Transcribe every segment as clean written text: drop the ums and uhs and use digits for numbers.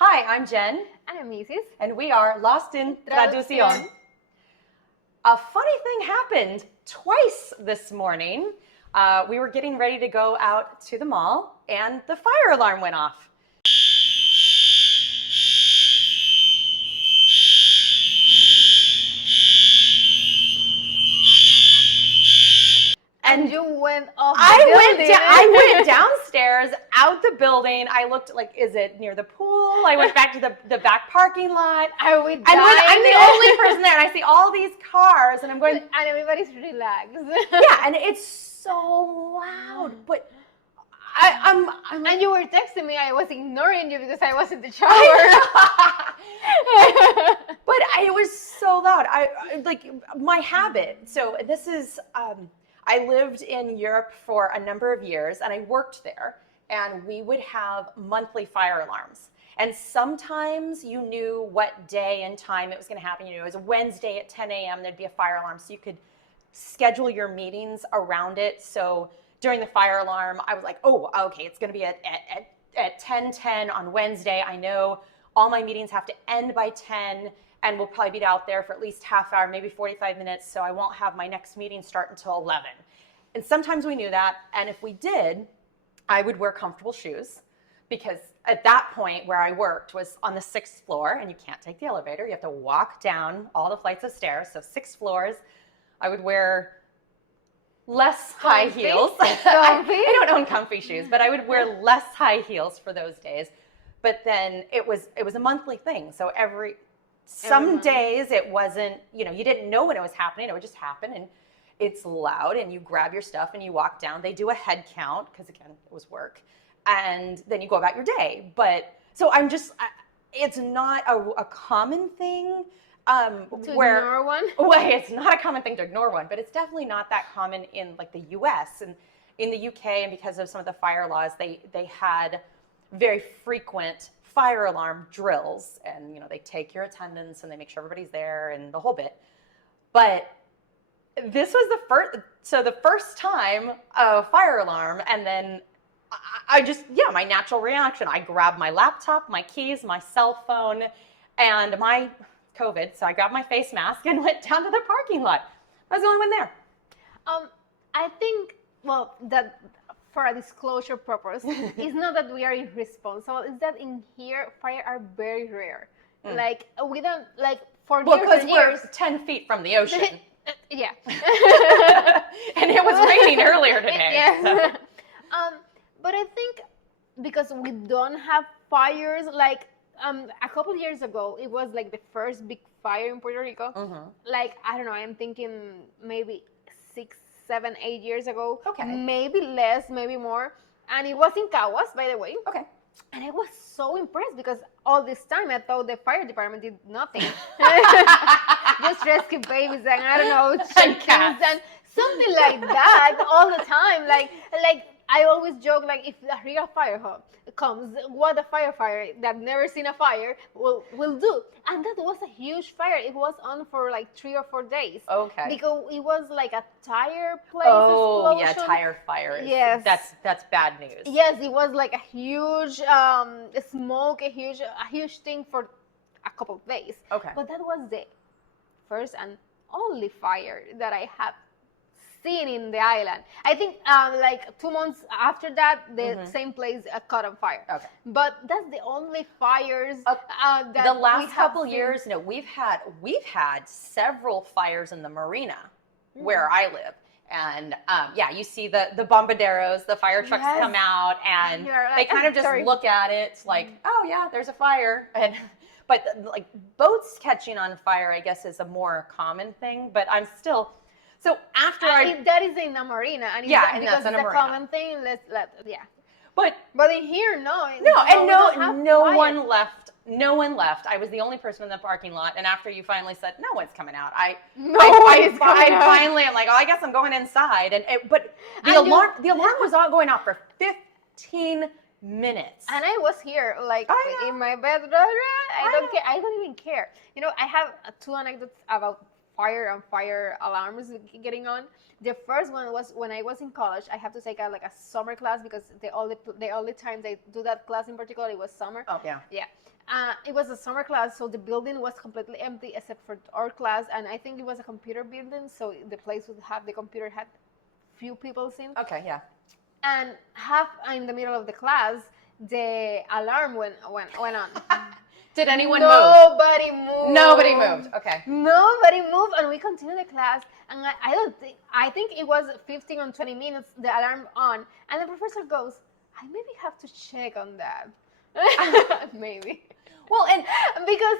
Hi, I'm Jen. And I'm Mrs. And we are Lost in Traduccion. A funny thing happened twice this morning. We were getting ready to go out to the mall, and the fire alarm went off. And you went off the building. I went downstairs, out the building. I looked like, is it near the pool? I went back to the back parking lot. Are we dying? I'm the only person there, and I see all these cars, and I'm going. And everybody's relaxed. Yeah, and it's so loud, but I'm and you were texting me. I was ignoring you because I was in the shower. But it was so loud. I like my habit. So this is. I lived in Europe for a number of years, and I worked there, and we would have monthly fire alarms. And sometimes you knew what day and time it was going to happen. You know, it was a Wednesday at 10 a.m. There'd be a fire alarm, so you could schedule your meetings around it. So during the fire alarm, I was like, oh, okay, it's going to be at 10:10 on Wednesday. I know all my meetings have to end by 10. And we'll probably be out there for at least half hour, maybe 45 minutes, so I won't have my next meeting start until 11. And sometimes we knew that, and if we did, I would wear comfortable shoes, because at that point where I worked was on the 6th floor, and you can't take the elevator. You have to walk down all the flights of stairs, so 6 floors. I would wear less high heels. I don't own comfy shoes, but I would wear less high heels for those days. But then it was a monthly thing, so some days it wasn't, you didn't know when it was happening. It would just happen, and it's loud, and you grab your stuff and you walk down. They do a head count, because again, it was work. And then you go about your day. But so it's not a common thing. To ignore one? Well, it's not a common thing to ignore one, but it's definitely not that common in like the US. And in the UK, and because of some of the fire laws, they had very frequent fire alarm drills, and they take your attendance and they make sure everybody's there and the whole bit. But this was the first time a fire alarm, and then my natural reaction, I grabbed my laptop, my keys, my cell phone, and my COVID, so I grabbed my face mask and went down to the parking lot. I was the only one there. I think, that for a disclosure purpose, it's not that we are irresponsible, it's that in here, fire are very rare. Like, we don't, like, for years because and we're years. 10 feet from the ocean. Yeah. And it was raining earlier today. Yeah. So. But I think because we don't have fires, like, a couple of years ago, it was like the first big fire in Puerto Rico. Mm-hmm. Like, I don't know, I'm thinking maybe 6, 7, 8 years ago. Okay. Maybe less, maybe more. And it was in Caguas, by the way. Okay. And I was so impressed because all this time I thought the fire department did nothing. Just rescue babies and I don't know, chickens and something like that all the time. Like I always joke, like, if a real fire comes, what a firefighter that never seen a fire will do. And that was a huge fire. It was on for like 3 or 4 days. Okay. Because it was like a tire place explosion. Yeah, tire fire. Yes. That's bad news. Yes, it was like a huge smoke, a huge thing for a couple of days. Okay. But that was the first and only fire that I have seen in the island. I think like 2 months after that, the same place caught on fire. Okay. But that's the only fires that the last couple seen. years. No, we've had several fires in the marina where I live, and you see the bombarderos, the fire trucks come out, and they kind of just look at it. It's like, oh yeah, there's a fire, but like boats catching on fire, I guess, is a more common thing. But I'm still. So after that is in a marina, and and because that's in a it's a marina. common thing. But in here, no one left. I was the only person in the parking lot, and after you finally said no one's coming out, I finally I'm like, oh, I guess I'm going inside. But the alarm was all going off for 15 minutes. And I was here, like, in my bed. I don't care. I don't even care. I have 2 anecdotes about fire alarms getting on. The first one was when I was in college. I have to take like a summer class because the only time they do that class in particular it was summer. Oh yeah. Yeah. It was a summer class, so the building was completely empty except for our class, and I think it was a computer building, so the place would have the computer had few people in. Okay, yeah. And half in the middle of the class, the alarm went on. Did anyone Nobody moved. Nobody moved. Okay. Nobody moved, and we continued the class. And I think it was 15 or 20 minutes, the alarm on. And the professor goes, I maybe have to check on that. Maybe. Well, and because,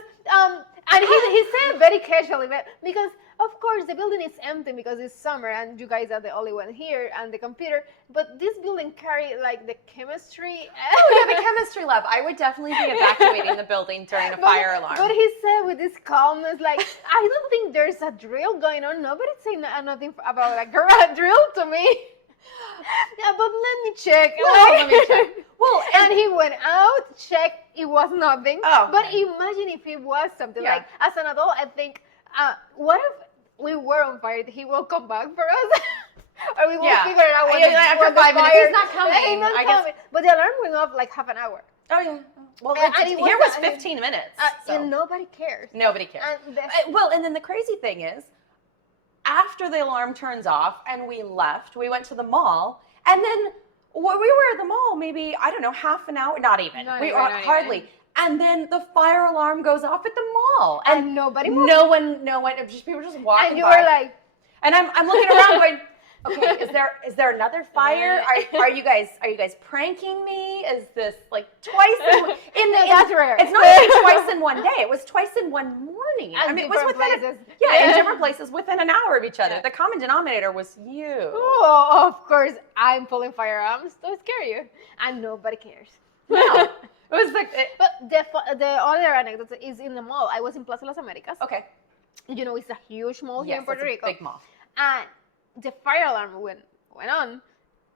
and he said very casually, because of course the building is empty because it's summer and you guys are the only one here and the computer, but this building carry like the chemistry. Oh yeah, the chemistry lab. I would definitely be evacuating the building during a fire alarm. But he said with this calmness, like, I don't think there's a drill going on. Nobody's saying nothing about like a drill to me. Yeah, but let me check. Let me check. Well, and he went out, checked, it was nothing. Oh, but imagine if it was something. Yeah. Like, as an adult, I think, what if we were on fire? He will come back for us? Or we will figure it out after 5 minutes. He's not coming. He's not I coming. But the alarm went off like half an hour. Oh yeah. Well, And here was 15 minutes. So. And nobody cares. Nobody cares. Well, and then the crazy thing is, after the alarm turns off and we left, we went to the mall, and then we were at the mall maybe, I don't know, half an hour, not even. Hardly. And then the fire alarm goes off at the mall, and nobody moved. No one, just people just walking by. And you were like, and I'm looking around going, okay, is there another fire? Are you guys pranking me? Is this like twice that's rare. It's not even twice in one day. It was twice in one morning. And I mean, it was within places. in different places within an hour of each other. Yeah. The common denominator was you. Oh, of course, I'm pulling firearms to scare you, and nobody cares. No. It was like, but the other anecdote is in the mall. I was in Plaza Las Americas. Okay. You know, it's a huge mall here in Puerto Rico. Big mall. And the fire alarm went on.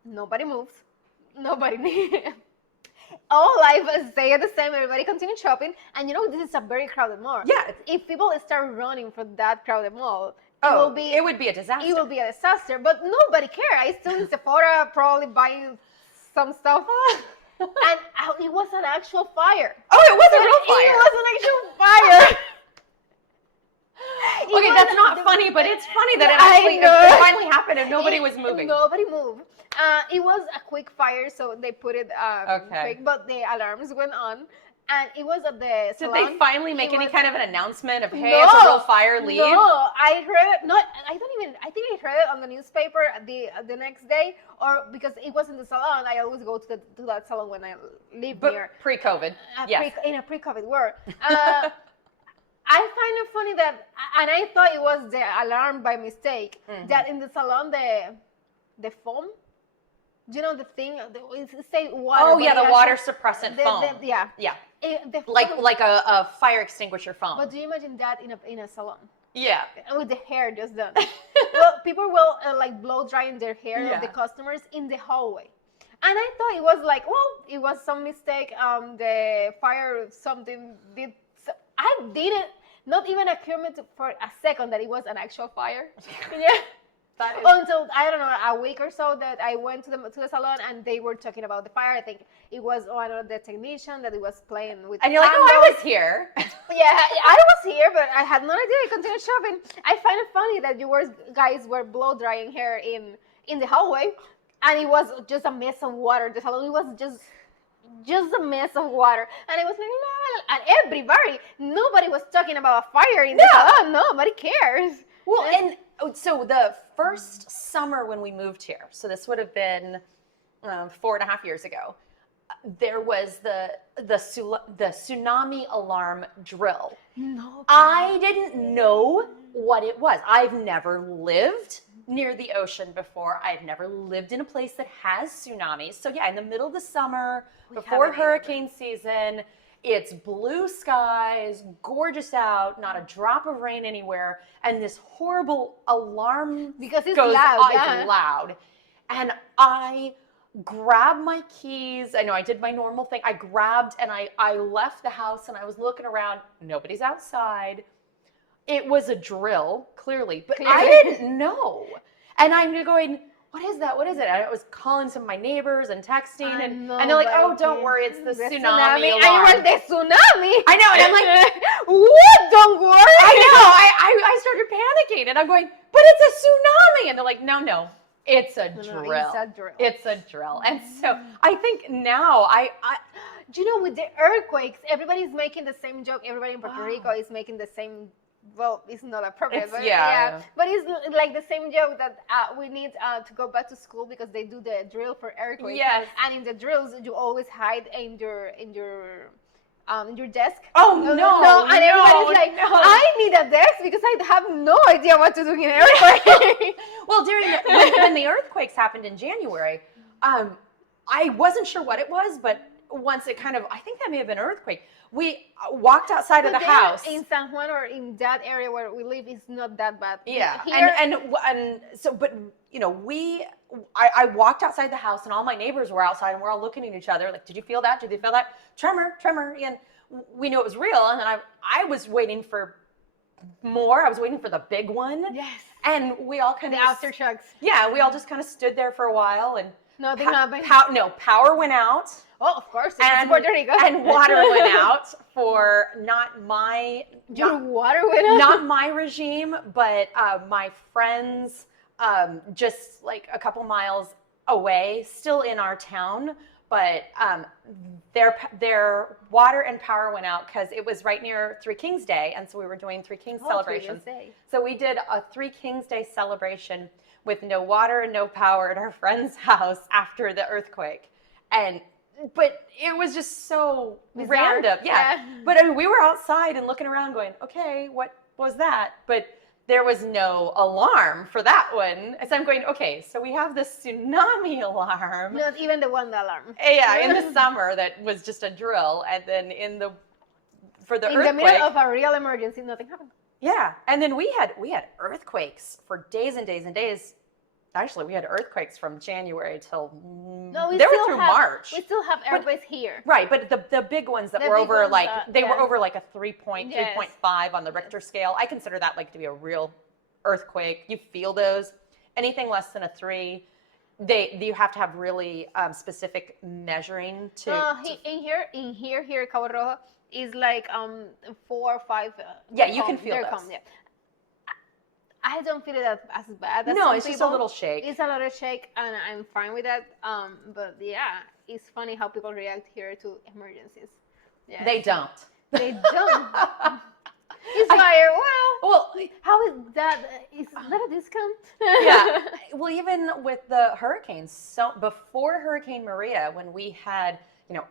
Nobody moved. Nobody. All life stayed the same. Everybody continued shopping. And you know, this is a very crowded mall. Yeah. If people start running for that crowded mall, it would be a disaster. It will be a disaster. But nobody cared. I still in Sephora, probably buying some stuff. And it was an actual fire. Oh, it was a real fire. It was an actual fire. Okay, that's not funny, but it's funny that it finally happened and nobody was moving. Nobody moved. It was a quick fire, so they put it quick, but the alarms went on. And it was at the salon. Did they finally make any kind of an announcement of, hey, it's a real fire, leave? No, I heard it. I think I heard it on the newspaper the next day, or because it was in the salon. I always go to that salon when I live near. Pre-COVID, yes. In a pre-COVID world. I find it funny that, and I thought it was the alarm by mistake, that in the salon, the foam, do you know the thing? It's say water. Oh yeah, the water suppressant foam. Yeah. Like a fire extinguisher foam. But do you imagine that in a salon? Yeah. With the hair just done. Well, people will like blow drying their hair of the customers in the hallway. And I thought it was like, well, it was some mistake. The fire something did. I didn't. Not even occur me for a second that it was an actual fire. Yeah. Until, I don't know, a week or so that I went to the salon and they were talking about the fire. I think it was one of the technicians that it was playing with. And you're like, oh, I was here. Yeah, I was here, but I had no idea. I continued shopping. I find it funny that you guys were blow drying hair in the hallway, and it was just a mess of water. The salon, it was just a mess of water, and I was like, la, and nobody was talking about a fire in the salon. Nobody cares. Well, and so the first summer when we moved here, so this would have been 4.5 years ago, there was the tsunami alarm drill. No, I didn't know what it was. I've never lived near the ocean before. I've never lived in a place that has tsunamis. So yeah, in the middle of the summer, before hurricane season, it's blue skies, gorgeous out, not a drop of rain anywhere, and this horrible alarm because it's goes loud. It's loud. And I grabbed my keys. I know I did my normal thing. I grabbed and I left the house and I was looking around. Nobody's outside. it was a drill, clearly, but Clearly. I didn't know. And I'm going, what is that? What is it? And I was calling some of my neighbors and texting, and they're like, oh, don't worry, it's the tsunami alarm. And you were the tsunami. I know, and I'm like, what? Don't worry. I know. I started panicking, and I'm going, but it's a tsunami. And they're like, no, it's a drill. It's a drill. It's a drill. And so I think now do you know, with the earthquakes, everybody's making the same joke. Everybody in Puerto Rico is making the same. Well, it's not appropriate, but yeah. But it's like the same joke that we need to go back to school because they do the drill for earthquakes. Yes. And in the drills, you always hide in your desk. Oh no! And everybody's like, I need a desk because I have no idea what to do in an earthquake. Well, when the earthquakes happened in January, I wasn't sure what it was, but once it I think that may have been an earthquake. We walked outside of the house. In San Juan or in that area where we live, it's not that bad. Yeah, here, and so, but I walked outside the house, and all my neighbors were outside, and we're all looking at each other like, "Did you feel that? Did you feel that? Tremor!" And we knew it was real, and then I was waiting for more. I was waiting for the big one. Yes. And we all kind the of aftershocks. Yeah, we all just kind of stood there for a while, and nothing happened. Power went out. Oh, of course, and Puerto Rico. And water went out for water went out? Not my regime, but my friends, just like a couple miles away, still in our town. But their water and power went out because it was right near Three Kings Day, and so we were doing Three Kings celebrations. So we did a Three Kings Day celebration with no water and no power at our friend's house after the earthquake, but it was just so bizarre. Random. Yeah. But I mean, we were outside and looking around going, okay, what was that? But there was no alarm for that one. So I'm going, okay, so we have this tsunami alarm. Not even the one alarm. Yeah, in the summer that was just a drill. And then for the earthquake. In the middle of a real emergency, nothing happened. Yeah. And then we had earthquakes for days and days and days. Actually, we had earthquakes from January till through March. We still have earthquakes here. Right, but the big ones that were over were over like a 3.5 on the Richter scale. I consider that like to be a real earthquake. You feel those. Anything less than a 3, you have to have really specific measuring to. In here, Cabo Rojo is like 4 or 5. Yeah, you can feel those. I don't feel it as bad as no, some it's people. Just a little shake. It's a little shake, and I'm fine with that. But yeah, it's funny how people react here to emergencies. Yeah. They don't. They don't. It's fire. Well, how is that? Is that a discount? Yeah. Well, even with the hurricanes, so before Hurricane Maria, when we had,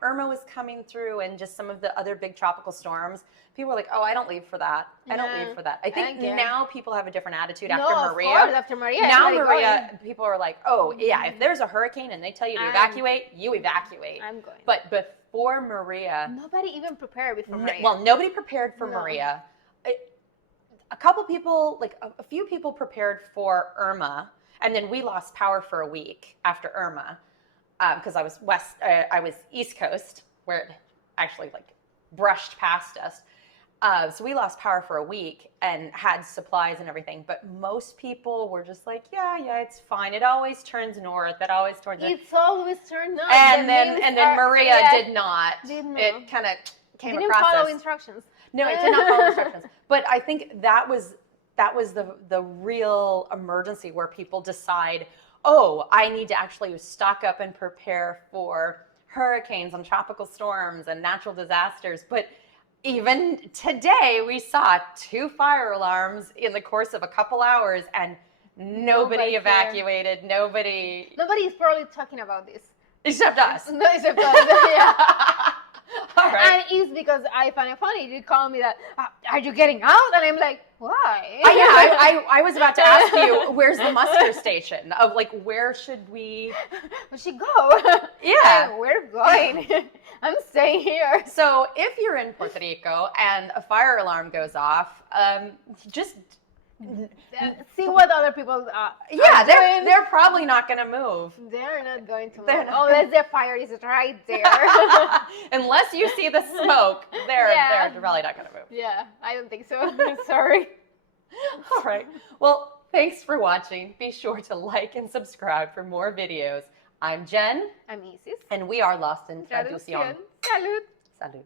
Irma was coming through and just some of the other big tropical storms, people were like, oh, I don't leave for that. I don't leave for that. I think now people have a different attitude after Maria. Of course, after Maria. Now Maria, people are like, oh, yeah, if there's a hurricane and they tell you to evacuate, you evacuate. I'm going. But before Maria. Nobody even prepared before Maria. Well, nobody prepared for Maria. A couple people, like a few people prepared for Irma, and then we lost power for a week after Irma. Because I was East Coast, where it actually brushed past us. So we lost power for a week and had supplies and everything. But most people were just like, yeah, it's fine. It always turns north. It always turns north. It's always turned north. And then Maria did not. It kind of came across us. Didn't follow instructions. No, it did not follow instructions. But I think that was the real emergency where people decide, oh, I need to actually stock up and prepare for hurricanes and tropical storms and natural disasters. But even today, we saw 2 fire alarms in the course of a couple hours, and nobody evacuated. Nobody is probably talking about this. Except us. No, except us. Yeah. All right. And it's because I find it funny. You call me that, are you getting out? And I'm like, why? I was about to ask you, where's the muster station? Of where should we go? Yeah. We're going. I'm staying here. So if you're in Puerto Rico and a fire alarm goes off, just see what other people are doing. They're probably not going to move. They're not going to move. Unless the fire is right there. Unless you see the smoke, they're probably not going to move. Yeah, I don't think so. Sorry. All right. Well, thanks for watching. Be sure to like and subscribe for more videos. I'm Jen. I'm Isis. And we are Lost in Traduccion. Traducción. Salud. Salud.